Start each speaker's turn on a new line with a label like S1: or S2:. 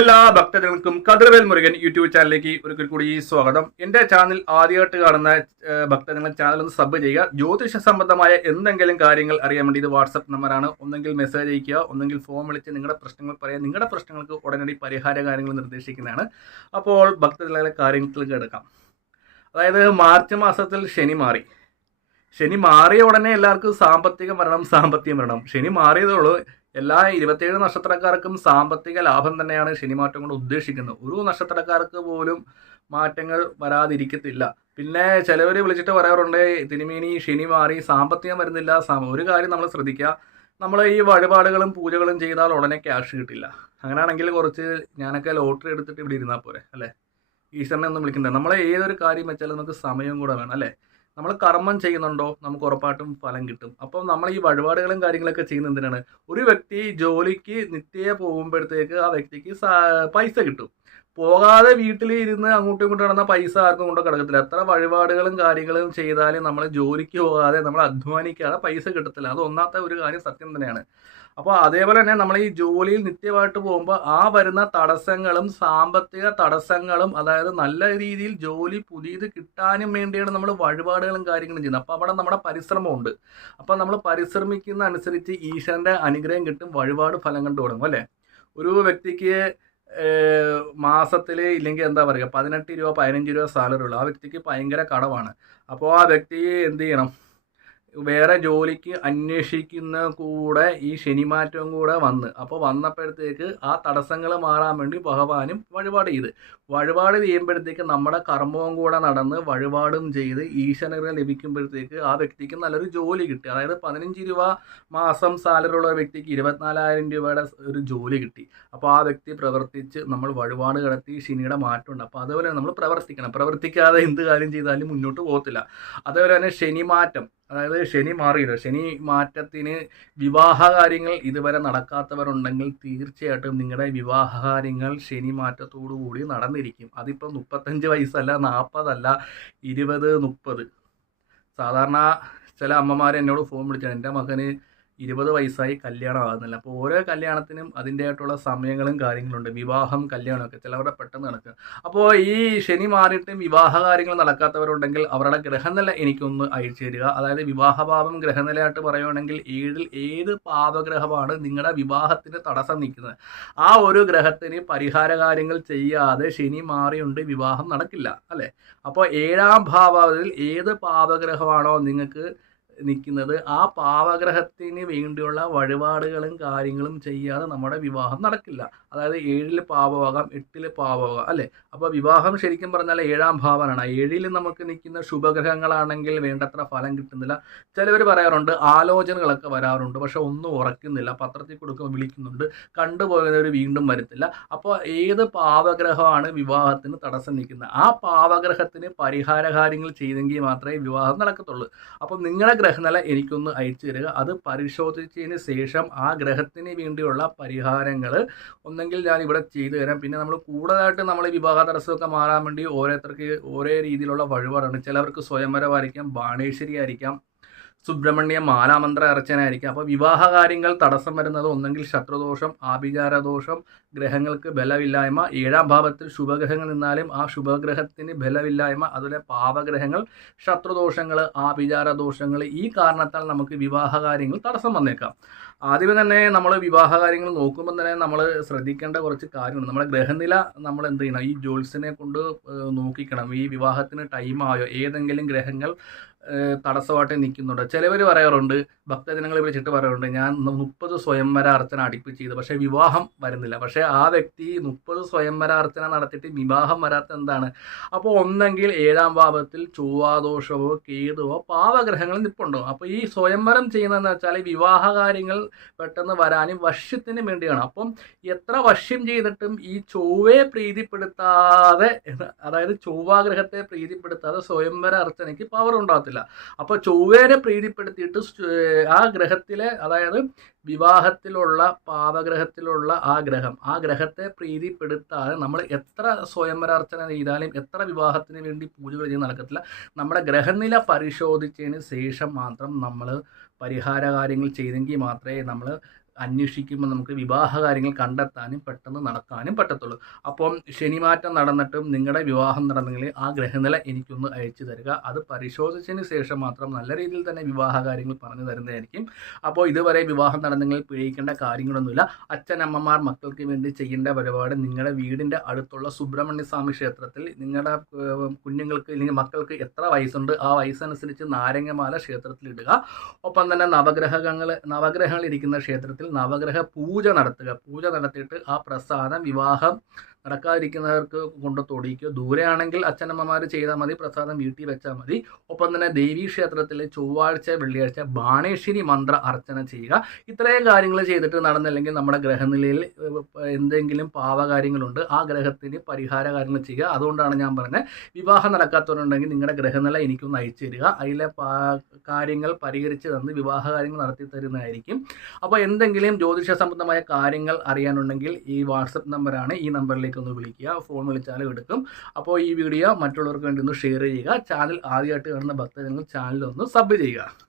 S1: എല്ലാ ഭക്തജനങ്ങൾക്കും കതിർവേൽ മുരുകൻ യൂട്യൂബ് ചാനലിലേക്ക് ഒരിക്കൽ കൂടി സ്വാഗതം. എന്റെ ചാനൽ ആദ്യമായിട്ട് കാണുന്ന ഭക്തജനങ്ങൾ ചാനൽ ഒന്ന് സബ് ചെയ്യുക. ജ്യോതിഷ സംബന്ധമായ എന്തെങ്കിലും കാര്യങ്ങൾ അറിയാൻ വേണ്ടി ഇത് വാട്സപ്പ് നമ്പറാണ്. ഒന്നെങ്കിൽ മെസ്സേജ് അയക്കുക ഒന്നെങ്കിൽ ഫോൺ വിളിച്ച് നിങ്ങളുടെ പ്രശ്നങ്ങൾ പറയാം നിങ്ങളുടെ പ്രശ്നങ്ങൾക്ക് ഉടനടി പരിഹാര കാര്യങ്ങൾ നിർദ്ദേശിക്കുന്നതാണ്. അപ്പോൾ ഭക്തജനങ്ങളെ കാര്യങ്ങളിലേക്ക് എടുക്കാം. അതായത് മാർച്ച് മാസത്തിൽ ശനി മാറി. ശനി മാറിയ ഉടനെ എല്ലാവർക്കും സാമ്പത്തിക മരണം സാമ്പത്തിക മരണം. ശനി മാറിയതേ ഉള്ളൂ. എല്ലാ ഇരുപത്തിയേഴ് നക്ഷത്രക്കാർക്കും സാമ്പത്തിക ലാഭം തന്നെയാണ് ശനിമാറ്റം കൊണ്ട് ഉദ്ദേശിക്കുന്നത്. ഒരു നക്ഷത്രക്കാർക്ക് പോലും മാറ്റങ്ങൾ വരാതിരിക്കത്തില്ല. പിന്നെ ചിലവർ വിളിച്ചിട്ട് പറയാറുണ്ട് തിരുമേനി ശനി മാറി സാമ്പത്തികം വരുന്നില്ല. ഒരു കാര്യം നമ്മൾ ശ്രദ്ധിക്കുക. നമ്മൾ ഈ വഴിപാടുകളും പൂജകളും ചെയ്താൽ ഉടനെ ക്യാഷ് കിട്ടില്ല. അങ്ങനെയാണെങ്കിൽ കുറച്ച് ഞാനൊക്കെ ലോട്ടറി എടുത്തിട്ട് ഇവിടെ ഇരുന്നാൽ പോരെ അല്ലേ? ഈശ്വരനെ ഒന്നും വിളിക്കണ്ട. നമ്മളെ ഏതൊരു കാര്യം വെച്ചാലും നമുക്ക് സമയം കൂടെ വേണം അല്ലേ? നമ്മൾ കർമ്മം ചെയ്യുന്നുണ്ടോ? നമുക്ക് ഉറപ്പായിട്ടും ഫലം കിട്ടും. അപ്പോൾ നമ്മൾ ഈ വഴിപാടുകളും കാര്യങ്ങളൊക്കെ ചെയ്യുന്ന എന്തിനാണ്? ഒരു വ്യക്തി ജോലിക്ക് നിത്യേ പോകുമ്പോഴത്തേക്ക് ആ വ്യക്തിക്ക് പൈസ കിട്ടും. പോകാതെ വീട്ടിൽ ഇരുന്ന് അങ്ങോട്ടും ഇങ്ങോട്ടും നടന്ന പൈസ ആർക്കും കൊണ്ട് കിടക്കത്തില്ല. എത്ര വഴിപാടുകളും കാര്യങ്ങളും ചെയ്താലും നമ്മൾ ജോലിക്ക് പോകാതെ നമ്മൾ അധ്വാനിക്കാതെ പൈസ കിട്ടത്തില്ല. അത് ഒന്നാമത്തെ ഒരു കാര്യം സത്യം തന്നെയാണ്. അപ്പോൾ അതേപോലെ തന്നെ നമ്മൾ ഈ ജോലിയിൽ നിത്യമായിട്ട് പോകുമ്പോൾ ആ വരുന്ന തടസ്സങ്ങളും സാമ്പത്തിക തടസ്സങ്ങളും അതായത് നല്ല രീതിയിൽ ജോലി പുതിയത് കിട്ടാനും വേണ്ടിയാണ് നമ്മൾ വഴിപാടുകളും കാര്യങ്ങളും ചെയ്യുന്നത്. അപ്പോൾ അവിടെ നമ്മുടെ പരിശ്രമമുണ്ട്. അപ്പോൾ നമ്മൾ പരിശ്രമിക്കുന്ന അനുസരിച്ച് ഈശ്വരന്റെ അനുഗ്രഹം കിട്ടും വഴിപാട് ഫലം കണ്ടു തുടങ്ങും അല്ലേ? ഒരു വ്യക്തിക്ക് മാസത്തിൽ ഇല്ലെങ്കിൽ എന്താ പറയുക പതിനെട്ട് രൂപ പതിനഞ്ച് രൂപ സാലറി ഉള്ളു. ആ വ്യക്തിക്ക് ഭയങ്കര കടമാണ് അപ്പോൾ ആ വ്യക്തി എന്ത് ചെയ്യണം? വേറെ ജോലിക്ക് അന്വേഷിക്കുന്ന കൂടെ ഈ ശനിമാറ്റവും കൂടെ വന്ന്. അപ്പോൾ വന്നപ്പോഴത്തേക്ക് ആ തടസ്സങ്ങൾ മാറാൻ വേണ്ടി ഭഗവാനും വഴിപാട് ചെയ്ത്. വഴിപാട് ചെയ്യുമ്പോഴത്തേക്ക് നമ്മുടെ കർമ്മവും കൂടെ നടന്ന് വഴിപാടും ചെയ്ത് ഈശ്വരനെ ലഭിക്കുമ്പോഴത്തേക്ക് ആ വ്യക്തിക്ക് നല്ലൊരു ജോലി കിട്ടി. അതായത് പതിനഞ്ച് രൂപ മാസം സാലറി ഉള്ള വ്യക്തിക്ക് ഇരുപത്തിനാലായിരം രൂപയുടെ ഒരു ജോലി കിട്ടി. അപ്പോൾ ആ വ്യക്തി പ്രവർത്തിച്ച് നമ്മൾ വഴിപാട് കിടത്തി ശനിയുടെ മാറ്റമുണ്ട്. അപ്പോൾ അതുപോലെ നമ്മൾ പ്രവർത്തിക്കണം. പ്രവർത്തിക്കാതെ എന്ത് കാര്യം ചെയ്താലും മുന്നോട്ട് പോകത്തില്ല. അതേപോലെ തന്നെ ശനി മാറ്റം അതായത് ശനി മാറിയില്ല. ശനി മാറ്റത്തിന് വിവാഹ കാര്യങ്ങൾ ഇതുവരെ നടക്കാത്തവരുണ്ടെങ്കിൽ തീർച്ചയായിട്ടും നിങ്ങളുടെ വിവാഹ കാര്യങ്ങൾ ശനി മാറ്റത്തോടുകൂടി നടന്നിരിക്കും. അതിപ്പോൾ മുപ്പത്തഞ്ച് വയസ്സല്ല നാൽപ്പതല്ല ഇരുപത് മുപ്പത്. സാധാരണ ചില അമ്മമാർ എന്നോട് ഫോൺ വിളിച്ചാണ്. എന്റെ മകന് ഇരുപത് വയസ്സായി കല്യാണം ആകുന്നില്ല അപ്പോൾ ഓരോ കല്യാണത്തിനും അതിന്റെതായിട്ടുള്ള സമയങ്ങളും കാര്യങ്ങളുണ്ട്. വിവാഹം കല്യാണമൊക്കെ ചിലവരുടെ പെട്ടെന്ന് നടക്കുക അപ്പോൾ ഈ ശനി മാറിയിട്ടും വിവാഹ കാര്യങ്ങൾ നടക്കാത്തവരുണ്ടെങ്കിൽ അവരുടെ ഗ്രഹനില എനിക്കൊന്ന് അയച്ചു തരിക. അതായത് വിവാഹഭാവം ഗ്രഹനിലയായിട്ട് പറയുകയാണെങ്കിൽ ഏഴിൽ ഏത് പാപഗ്രഹമാണ് നിങ്ങളുടെ വിവാഹത്തിന് തടസ്സം നിൽക്കുന്നത്? ആ ഒരു ഗ്രഹത്തിന് പരിഹാര കാര്യങ്ങൾ ചെയ്യാതെ ശനി മാറിയുണ്ട് വിവാഹം നടക്കില്ല. അല്ലേ? അപ്പോൾ ഏഴാം ഭാവത്തിൽ ഏത് പാപഗ്രഹമാണോ നിങ്ങൾക്ക് നിൽക്കുന്നത് ആ പാവഗ്രഹത്തിന് വേണ്ടിയുള്ള വഴിപാടുകളും കാര്യങ്ങളും ചെയ്യാതെ നമ്മുടെ വിവാഹം നടക്കില്ല. അതായത് ഏഴിൽ പാവമാകാം എട്ടിൽ പാവമാകാം അല്ലേ? അപ്പോൾ വിവാഹം ശരിക്കും പറഞ്ഞാൽ ഏഴാം ഭാവനാണ്. ഏഴിൽ നമുക്ക് നിൽക്കുന്ന ശുഭഗ്രഹങ്ങളാണെങ്കിൽ വേണ്ടത്ര ഫലം കിട്ടുന്നില്ല. ചിലവർ പറയാറുണ്ട് ആലോചനകളൊക്കെ വരാറുണ്ട് പക്ഷെ ഒന്നും ഉറക്കുന്നില്ല. പത്രത്തിൽ കൊടുക്കുമ്പോൾ വിളിക്കുന്നുണ്ട്. കണ്ടുപോയവർ വീണ്ടും വരത്തില്ല. അപ്പോൾ ഏത് പാവഗ്രഹമാണ് വിവാഹത്തിന് തടസ്സം നിൽക്കുന്നത്? ആ പാവഗ്രഹത്തിന് പരിഹാര കാര്യങ്ങൾ ചെയ്തെങ്കിൽ മാത്രമേ വിവാഹം നടക്കത്തുള്ളൂ. അപ്പം നിങ്ങളുടെ ഗ്രഹനില എനിക്കൊന്ന് അയച്ചു തരിക. അത് പരിശോധിച്ചതിന് ശേഷം ആ ഗ്രഹത്തിന് വേണ്ടിയുള്ള പരിഹാരങ്ങൾ ഒന്നെങ്കിൽ ഞാൻ ഇവിടെ ചെയ്തു തരാം. പിന്നെ നമ്മൾ കൂടുതലായിട്ട് നമ്മൾ വിവാഹ തടസ്സമൊക്കെ മാറാൻ വേണ്ടി ഓരോരുത്തർക്ക് ഓരോ രീതിയിലുള്ള വഴിപാടാണ്. ചിലവർക്ക് സ്വയംവരമായിരിക്കാം ബാണേശ്വരി ആയിരിക്കാം സുബ്രഹ്മണ്യ മാലാമന്ത്ര അർച്ചനായിരിക്കും അപ്പോൾ വിവാഹ കാര്യങ്ങൾ തടസ്സം വരുന്നത് ഒന്നെങ്കിൽ ശത്രുദോഷം ആഭിചാരദോഷം ഗ്രഹങ്ങൾക്ക് ബലമില്ലായ്മ ഏഴാം ഭാവത്തിൽ ശുഭഗ്രഹങ്ങൾ നിന്നാലും ആ ശുഭഗ്രഹത്തിന് ബലമില്ലായ്മ അതുപോലെ പാപഗ്രഹങ്ങൾ ശത്രുദോഷങ്ങൾ ആഭിചാരദോഷങ്ങൾ ഈ കാരണത്താൽ നമുക്ക് വിവാഹ കാര്യങ്ങൾ തടസ്സം വന്നേക്കാം. ആദ്യമേ തന്നെ നമ്മൾ വിവാഹ കാര്യങ്ങൾ നോക്കുമ്പോൾ തന്നെ നമ്മൾ ശ്രദ്ധിക്കേണ്ട കുറച്ച് കാര്യമുണ്ട്. നമ്മുടെ ഗ്രഹനില നമ്മൾ എന്ത് ചെയ്യണം? ഈ ജോൽസിനെ കൊണ്ട് നോക്കിക്കണം. ഈ വിവാഹത്തിന് ടൈമായോ ഏതെങ്കിലും ഗ്രഹങ്ങൾ തടസ്സമായിട്ട് നിൽക്കുന്നുണ്ടോ? ചിലവർ പറയാറുണ്ട് ഭക്തജനങ്ങളെ വിളിച്ചിട്ട് പറയുന്നുണ്ട്. ഞാൻ മുപ്പത് സ്വയംവര അർച്ചന അടുപ്പിച്ച് ചെയ്തു. പക്ഷേ വിവാഹം വരുന്നില്ല. പക്ഷേ ആ വ്യക്തി മുപ്പത് സ്വയംവര അർച്ചന നടത്തിയിട്ട് വിവാഹം വരാത്ത എന്താണ്? അപ്പോൾ ഒന്നെങ്കിൽ ഏഴാം ഭാവത്തിൽ ചൊവ്വാദോഷമോ കേതുവോ പാവഗ്രഹങ്ങൾ നിപ്പുണ്ടോ? അപ്പോൾ ഈ സ്വയംവരം ചെയ്യുന്നതെന്ന് വെച്ചാൽ വിവാഹ കാര്യങ്ങൾ പെട്ടെന്ന് വരാനും വശ്യത്തിന് വേണ്ടിയാണ്. അപ്പം എത്ര വശ്യം ചെയ്തിട്ടും ഈ ചൊവ്വയെ പ്രീതിപ്പെടുത്താതെ അതായത് ചൊവ്വാഗ്രഹത്തെ പ്രീതിപ്പെടുത്താതെ സ്വയംവര അർച്ചനയ്ക്ക് പവർ ഉണ്ടാകത്തില്ല. അപ്പോൾ ചൊവ്വേനെ പ്രീതിപ്പെടുത്തിയിട്ട് ആ ഗ്രഹത്തിലെ അതായത് വിവാഹത്തിലുള്ള പാവഗ്രഹത്തിലുള്ള ആ ഗ്രഹം ആ ഗ്രഹത്തെ പ്രീതിപ്പെടുത്താതെ നമ്മൾ എത്ര സ്വയംവരാർച്ചന ചെയ്താലും എത്ര വിവാഹത്തിന് വേണ്ടി പൂജകൾ ചെയ്ത് നടക്കത്തില്ല. നമ്മുടെ ഗ്രഹനില പരിശോധിച്ചതിന് ശേഷം മാത്രം നമ്മൾ പരിഹാര കാര്യങ്ങൾ ചെയ്തെങ്കിൽ മാത്രമേ നമ്മൾ അന്വേഷിക്കുമ്പോൾ നമുക്ക് വിവാഹ കാര്യങ്ങൾ കണ്ടെത്താനും പെട്ടെന്ന് നടക്കാനും പറ്റത്തുള്ളൂ. അപ്പം ശനിമാറ്റം നടന്നിട്ടും നിങ്ങളുടെ വിവാഹം നടന്നെങ്കിൽ ആ ഗ്രഹനില എനിക്കൊന്ന് അയച്ചു തരിക. അത് പരിശോധിച്ചതിന് ശേഷം മാത്രം നല്ല രീതിയിൽ തന്നെ വിവാഹ കാര്യങ്ങൾ പറഞ്ഞു തരുന്നതായിരിക്കും. അപ്പോൾ ഇതുവരെ വിവാഹം നടന്നെങ്കിൽ പിഴയിക്കേണ്ട കാര്യങ്ങളൊന്നുമില്ല. അച്ഛനമ്മമാർ മക്കൾക്ക് വേണ്ടി ചെയ്യേണ്ട പരിപാടി നിങ്ങളുടെ വീടിന്റെ അടുത്തുള്ള സുബ്രഹ്മണ്യ സ്വാമി ക്ഷേത്രത്തിൽ നിങ്ങളുടെ കുഞ്ഞുങ്ങൾക്ക് അല്ലെങ്കിൽ മക്കൾക്ക് എത്ര വയസ്സുണ്ട് ആ വയസ്സനുസരിച്ച് നാരങ്ങമാല ക്ഷേത്രത്തിൽ ഇടുക. ഒപ്പം തന്നെ നവഗ്രഹങ്ങൾ നവഗ്രഹങ്ങൾ ഇരിക്കുന്ന ക്ഷേത്രത്തിൽ നവഗ്രഹ പൂജ നടത്തുക. പൂജ നടത്തിയിട്ട് ആ പ്രസാദം വിവാഹം നടക്കാതിരിക്കുന്നവർക്ക് കൊണ്ട് തൊടിക്കുക ദൂരെയാണെങ്കിൽ അച്ഛനമ്മമാർ ചെയ്താൽ മതി പ്രസാദം വീട്ടിൽ വെച്ചാൽ മതി. ഒപ്പം തന്നെ ദേവീ ക്ഷേത്രത്തിൽ ചൊവ്വാഴ്ച വെള്ളിയാഴ്ച ബാണേശ്വരി മന്ത്ര അർച്ചന ചെയ്യുക. ഇത്രയും കാര്യങ്ങൾ ചെയ്തിട്ട് നടന്നില്ലെങ്കിൽ നമ്മുടെ ഗ്രഹനിലയിൽ എന്തെങ്കിലും പാവകാര്യങ്ങളുണ്ട് ആ ഗ്രഹത്തിന് പരിഹാര കാര്യങ്ങൾ ചെയ്യുക. അതുകൊണ്ടാണ് ഞാൻ പറഞ്ഞത് വിവാഹം നടക്കാത്തവരുണ്ടെങ്കിൽ നിങ്ങളുടെ ഗ്രഹനില എനിക്കൊന്ന് അയച്ചു തരിക. അതിലെ കാര്യങ്ങൾ പരിഹരിച്ച് തന്ന് വിവാഹ കാര്യങ്ങൾ നടത്തി തരുന്നതായിരിക്കും. അപ്പോൾ എന്തെങ്കിലും ജ്യോതിഷ സംബന്ധമായ കാര്യങ്ങൾ അറിയാനുണ്ടെങ്കിൽ ഈ വാട്സപ്പ് നമ്പറാണ്. ഈ നമ്പറിലേക്ക് ഒന്ന് വിളിക്കുക. ഫോൺ വിളിച്ചാലും എടുക്കും. അപ്പോൾ ഈ വീഡിയോ മറ്റുള്ളവർക്ക് വേണ്ടി ഒന്ന് ഷെയർ ചെയ്യുക. ചാനൽ ആദ്യമായിട്ട് കാണുന്ന ഭക്തജനങ്ങൾ ചാനൽ ഒന്ന് സബ് ചെയ്യുക.